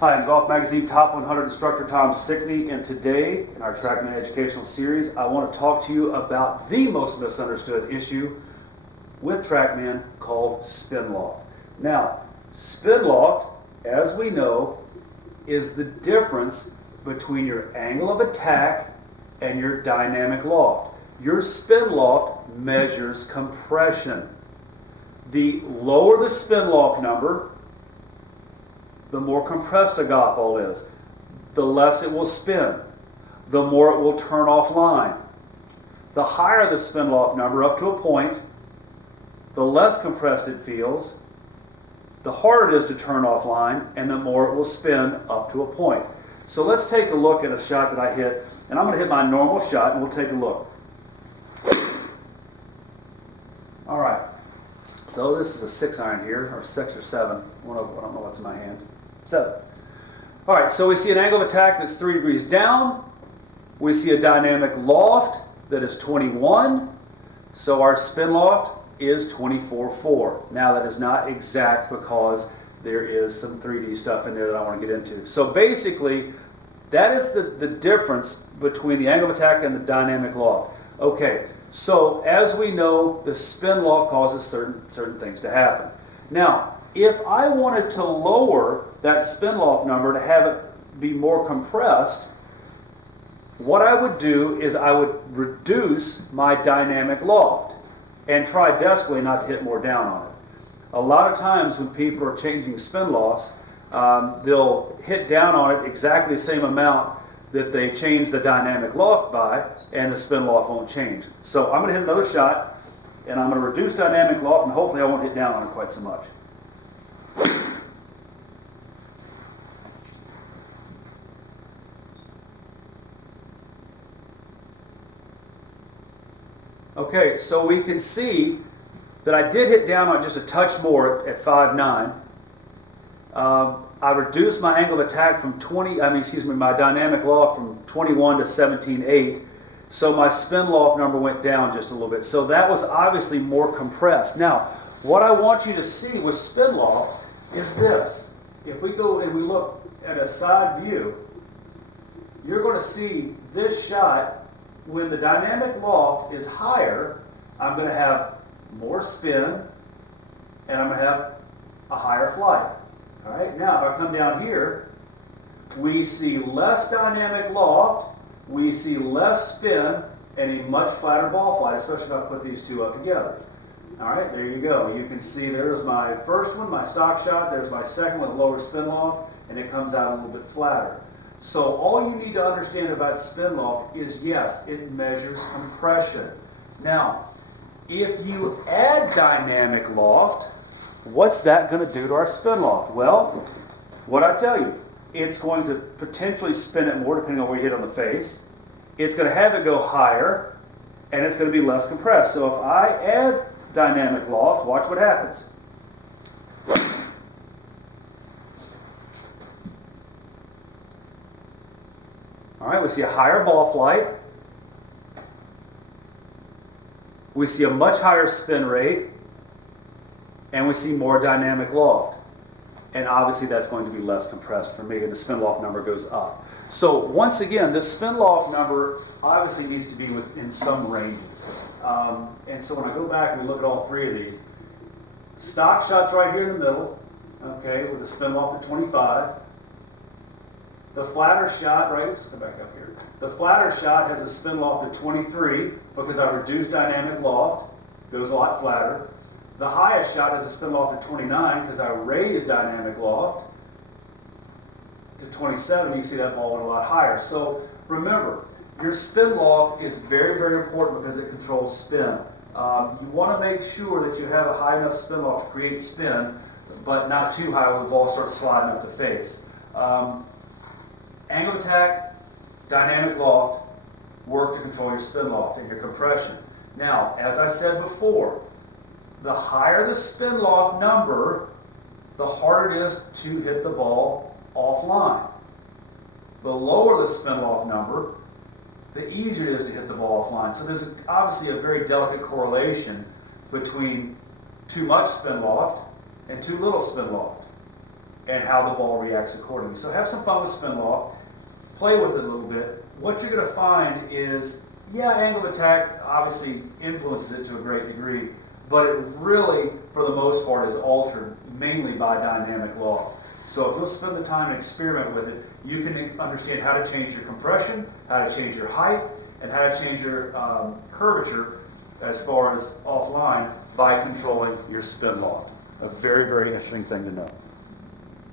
Hi, I'm Golf Magazine Top 100 Instructor Tom Stickney, and today in our Trackman Educational Series, I want to talk to you about the most misunderstood issue with Trackman called spin loft. Now, spin loft, as we know, is the difference between your angle of attack and your dynamic loft. Your spin loft measures compression. The lower the spin loft number, the more compressed a golf ball is, the less it will spin, the more it will turn offline. The higher the spin loft number up to a point, the less compressed it feels, the harder it is to turn offline, and the more it will spin up to a point. So let's take a look at a shot that I hit, and I'm going to hit my normal shot, and we'll take a look. All right, so this is a 6-iron here, or 6 or 7. I don't know what's in my hand. 7. All right, so we see an angle of attack that's 3 degrees down. We see a dynamic loft that is 21. So our spin loft is 24.4. Now that is not exact because there is some 3D stuff in there that I want to get into. So basically, that is the difference between the angle of attack and the dynamic loft. Okay, so as we know, the spin loft causes certain things to happen. Now, if I wanted to lower that spin loft number to have it be more compressed, what I would do is I would reduce my dynamic loft and try desperately not to hit more down on it. A lot of times when people are changing spin lofts, they'll hit down on it exactly the same amount that they change the dynamic loft by, and the spin loft won't change. So I'm going to hit another shot, and I'm going to reduce dynamic loft, and hopefully I won't hit down on it quite so much. Okay, so we can see that I did hit down on just a touch more at 5.9. I reduced my angle of attack from my dynamic loft from 21 to 17.8. So my spin loft number went down just a little bit. So that was obviously more compressed. Now, what I want you to see with spin loft is this. If we go and we look at a side view, you're going to see this shot. When the dynamic loft is higher, I'm going to have more spin, and I'm going to have a higher flight. All right. Now, if I come down here, we see less dynamic loft, we see less spin, and a much flatter ball flight, especially if I put these two up together. All right, there you go. You can see there's my first one, my stock shot. There's my second with a lower spin loft, and it comes out a little bit flatter. So all you need to understand about spin loft is, yes, it measures compression. Now, if you add dynamic loft, what's that going to do to our spin loft? Well, what I tell you, it's going to potentially spin it more depending on where you hit on the face. It's going to have it go higher, and it's going to be less compressed. So if I add dynamic loft, watch what happens. All right, we see a higher ball flight. We see a much higher spin rate. And we see more dynamic loft. And obviously that's going to be less compressed for me, and the spin loft number goes up. So once again, this spin loft number obviously needs to be within some ranges. And so when I go back and we look at all three of these, stock shots right here in the middle, okay, with a spin loft of 25. The flatter shot, right, let's go back up here. The flatter shot has a spin loft of 23 because I reduced dynamic loft, goes a lot flatter. The highest shot has a spin loft of 29 because I raised dynamic loft to 27. You can see that ball went a lot higher. So remember, your spin loft is very, very important because it controls spin. You want to make sure that you have a high enough spin loft to create spin, but not too high where the ball starts sliding up the face. Angle of attack, dynamic loft, work to control your spin loft and your compression. Now, as I said before, the higher the spin loft number, the harder it is to hit the ball offline. The lower the spin loft number, the easier it is to hit the ball offline. So there's obviously a very delicate correlation between too much spin loft and too little spin loft. and how the ball reacts accordingly. So have some fun with spin loft, play with it a little bit. What you're going to find is, yeah, angle of attack obviously influences it to a great degree, but it really, for the most part, is altered mainly by dynamic loft. So if you'll spend the time and experiment with it, you can understand how to change your compression, how to change your height, and how to change your curvature as far as offline by controlling your spin loft. A very, very interesting thing to know.